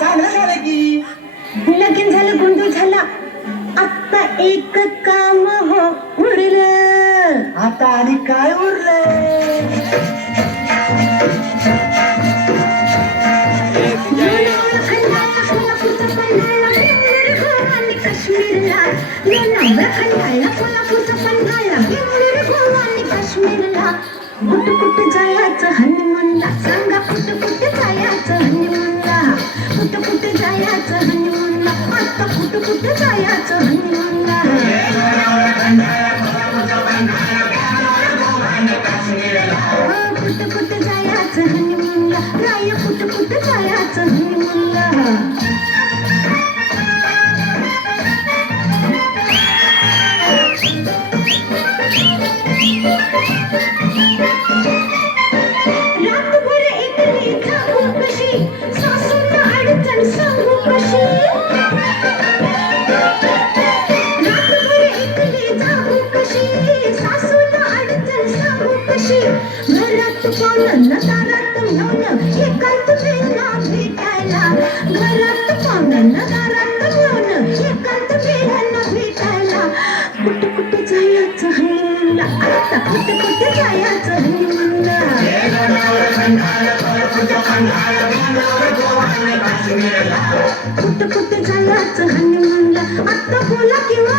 चांगलं झालं की लगीन झालं गुंडू झाला आता एक काम हो उरलं आता आणि काय उरलं काश्मीरला कोल्हापूरचा पण काश्मीरला कुठं कुठं जायचं हनुमानला सांगा कुठं कुठं जायचं हनुमान कुठं कुठे जायचं हनीमूनला आता कुठं कुठे जायचं हनीमूनला कशी घरात पाहुणं दारात मेवणं एकांत वेळा भेटायला. घरात पाहुणं दारात मेवणं एकांत वेळा भेटायला. कुठं कुठं जायचं हनीमूनला आता कुठं कुठं जायचं हनीमूनला कुठं कुठं जायचं हनीमूनला आता बोला किंवा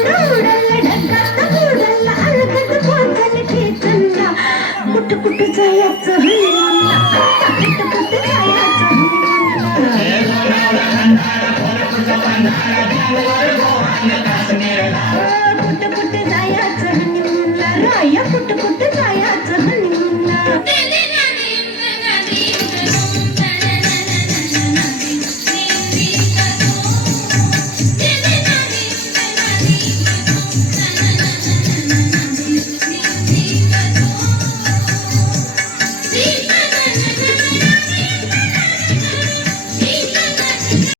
कुठं जायचं हनुमानला? कुठं जायचं राया कुठं कुठं